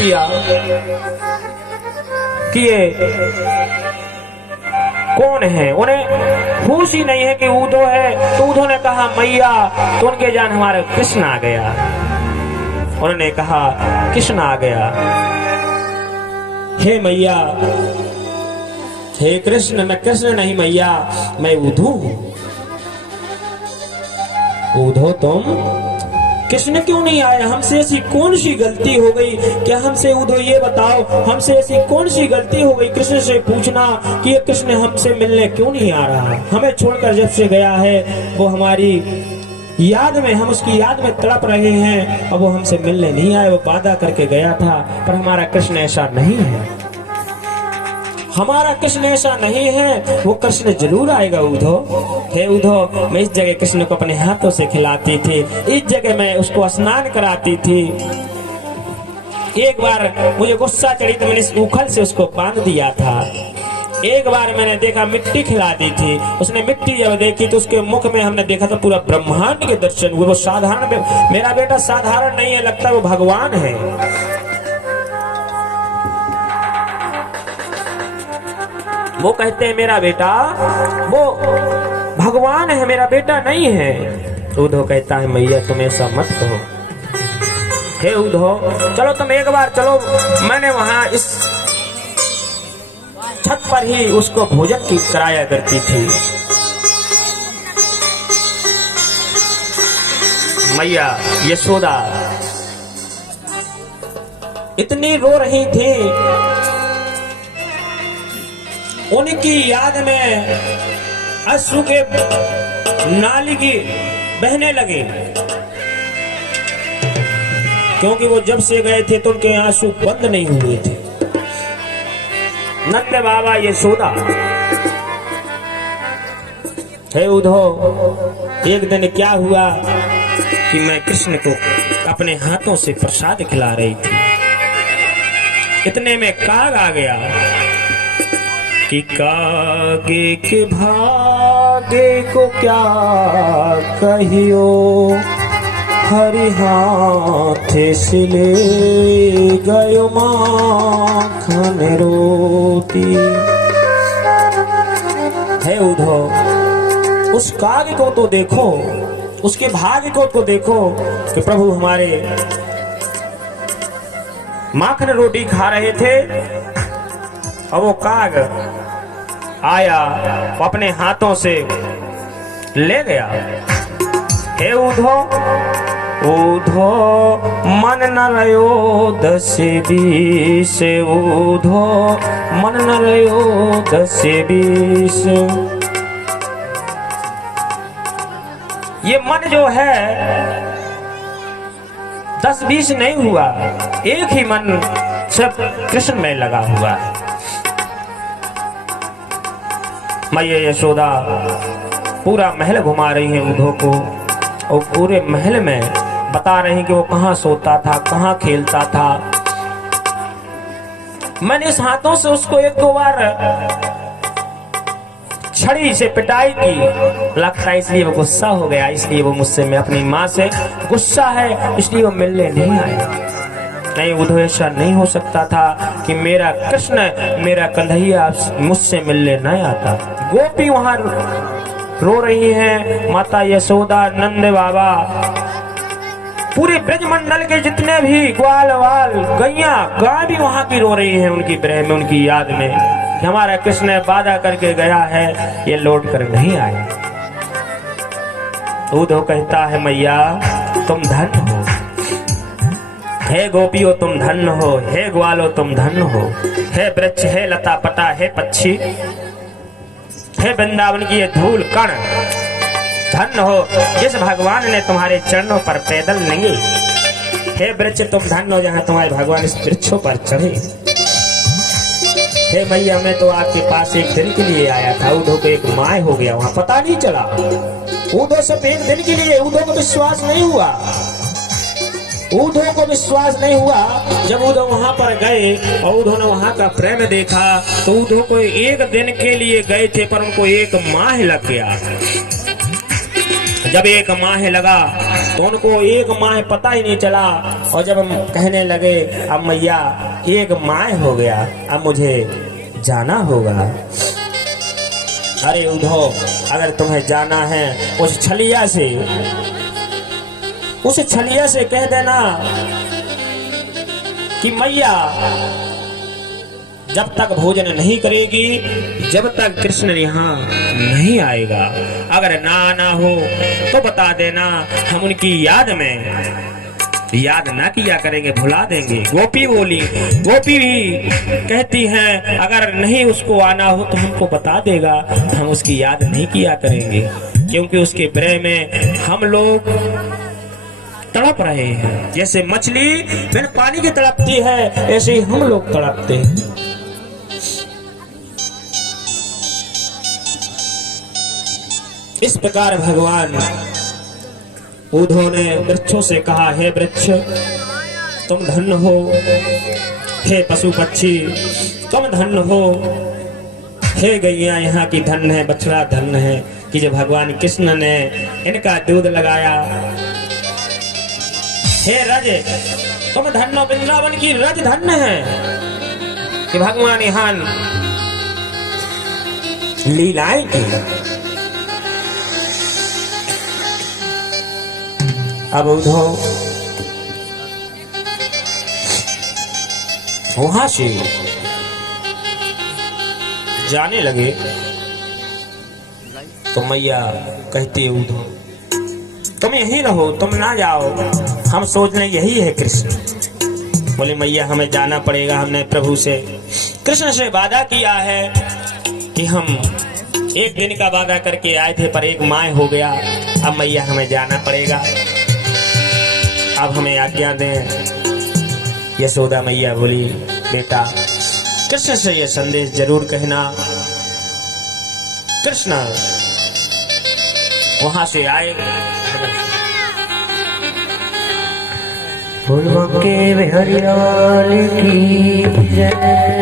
किया कि ये कौन है। उन्हें होश ही नहीं है कि ऊधो है। तो ऊधो ने कहा मैया, तो उनके जान हमारे कृष्ण आ गया। उन्होंने कहा कृष्ण आ गया। हे मैया, हे कृष्ण, मैं कृष्ण नहीं मैया, मैं ऊधो हूं। ऊधो तुम कृष्ण क्यों नहीं आया? हमसे ऐसी कौन सी गलती हो गई? क्या हमसे ऊधो ये बताओ, हमसे ऐसी कौन सी गलती हो गई? कृष्ण से पूछना कि ये कृष्ण हमसे मिलने क्यों नहीं आ रहा? हमें छोड़कर जब से गया है वो हमारी याद में, हम उसकी याद में तड़प रहे हैं। अब वो हमसे मिलने नहीं आए। वो वादा करके गया था, पर हमारा कृष्ण ऐसा नहीं है। हमारा कृष्ण ऐसा नहीं है। वो कृष्ण जरूर आएगा ऊधो। हे ऊधो, मैं इस जगह कृष्ण को अपने हाथों से खिलाती थी, इस जगह मैं उसको स्नान कराती थी। एक बार मुझे गुस्सा चढ़ी तो मैंने इस उखल से उसको बांध दिया था। एक बार मैंने देखा मिट्टी खिला दी थी। उसने मिट्टी जब देखी तो उसके मुख में हमने देखा तो पूरा ब्रह्मांड के दर्शन हुए। वो साधारण, मेरा बेटा साधारण नहीं है, लगता है वो भगवान है। वो कहते हैं मेरा बेटा वो भगवान है, मेरा बेटा नहीं है। ऊधो कहता है मैया तुम ऐसा मत कहो। हे ऊधो, चलो तुम एक बार चलो, मैंने वहां इस छत पर ही उसको भोजन की कराया करती थी। मैया यशोदा इतनी रो रही थी, उनकी याद में अश्रु के नाली की बहने लगे, क्योंकि वो जब से गए थे तो उनके आंसू बंद नहीं हुए थे। नंद बाबा यशोदा, हे ऊधो, एक दिन क्या हुआ कि मैं कृष्ण को अपने हाथों से प्रसाद खिला रही थी। इतने में काग आ गया कि कागे के भागे को क्या कहियो, हरि हाथ से ले गयो माखन रोटी। है ऊधो, उस काग को तो देखो, उसके भाग्य को तो देखो कि प्रभु हमारे माखन रोटी खा रहे थे और वो काग आया, वो अपने हाथों से ले गया। हे ऊधो, ऊधो मन न रयो 10-20, ऊधो मन न रयो 10-20। ये मन जो है 10-20 नहीं हुआ, एक ही मन सब कृष्ण में लगा हुआ है। मैया यशोदा पूरा महल घुमा रही है ऊधो को, और पूरे महल में बता रही हैं कि वो कहाँ सोता था, कहाँ खेलता था। मैंने इस हाथों से उसको 1-2 बार छड़ी से पिटाई की, लगता है इसलिए वो गुस्सा हो गया, इसलिए वो मुझसे, मैं अपनी माँ से गुस्सा है, इसलिए वो मिलने नहीं आया। नहीं ऊधो, ऐसा नहीं हो सकता था कि मेरा कृष्ण, मेरा कन्हैया मुझसे मिलने नहीं आता। गोपी वहां रो रही हैं, माता यशोदा, नंद बाबा, पूरे ब्रजमंडल के जितने भी ग्वाल वाल गैया गाय भी वहां की रो रही हैं उनकी विरह में, उनकी याद में कि हमारा कृष्ण वादा करके गया है, ये लौट कर नहीं आया। ऊधो कहता है मैया तुम धन्य हो, हे गोपियों तुम धन्य हो, हे ग्वालो तुम धन्य हो, हे वृक्ष, हे लता पटा, हे पक्षी, हे वृंदावन की ये धूल कण, धन्य हो जिस भगवान ने तुम्हारे चरणों पर पैदल नहीं। हे वृक्ष तुम धन्य हो जहाँ तुम्हारे भगवान इस वृक्षों पर चढ़े। हे मैया मैं तो आपके पास एक दिन के लिए आया था, ऊधो को एक माय हो गया, वहां पता नहीं चला। ऊधो सिर्फ एक दिन के लिए, ऊधो को विश्वास नहीं हुआ, ऊधो को विश्वास नहीं हुआ। जब ऊधो वहां पर गए और ऊधो ने वहां का प्रेम देखा तो ऊधो को एक दिन के लिए गए थे, पर उनको 1 माह लग गया। जब 1 माह लगा तो उनको 1 माह पता ही नहीं चला और जब हम कहने लगे अब मैया एक माय हो गया, अब मुझे जाना होगा। अरे उद्धव, अगर तुम्हें जाना है उस छलिया से कह देना कि मैया जब तक भोजन नहीं करेगी, जब तक कृष्ण यहाँ नहीं आएगा, अगर ना आना हो तो बता देना, हम उनकी याद ना किया करेंगे, भुला देंगे। गोपी भी कहती हैं अगर नहीं उसको आना हो तो हमको बता देगा, हम उसकी याद नहीं किया करेंगे, क्योंकि उसके विरह में हम लोग तड़प रहे हैं। जैसे मछली बिन पानी की तड़पती है, ऐसे ही हम लोग तड़पते हैं। इस प्रकार भगवान उद्धव ने वृक्षों से कहा, हे वृक्ष तुम धन्य हो, हे पशु पक्षी तुम धन्य हो, हे गैया यहाँ की धन्य है, बछड़ा धन्य है कि जो भगवान कृष्ण ने इनका दूध लगाया। हे रज तुम धन्य, वृंदावन की रज धन्य है कि भगवान यहाँ लीलाएं की। अब उद्धव वहां से जाने लगे तो मैया कहती है, उद्धव तुम यहीं रहो, तुम ना जाओ, हम सोच रहे यही है कृष्ण। बोले मैया हमें जाना पड़ेगा, हमने प्रभु से कृष्ण से वादा किया है कि हम एक दिन का वादा करके आए थे, पर एक माह हो गया, अब मैया हमें जाना पड़ेगा, अब हमें आज्ञा दें। यशोदा मैया बोली, बेटा कृष्ण से यह संदेश जरूर कहना। कृष्ण वहां से आए, फूलों के बिहारी लाल की जय।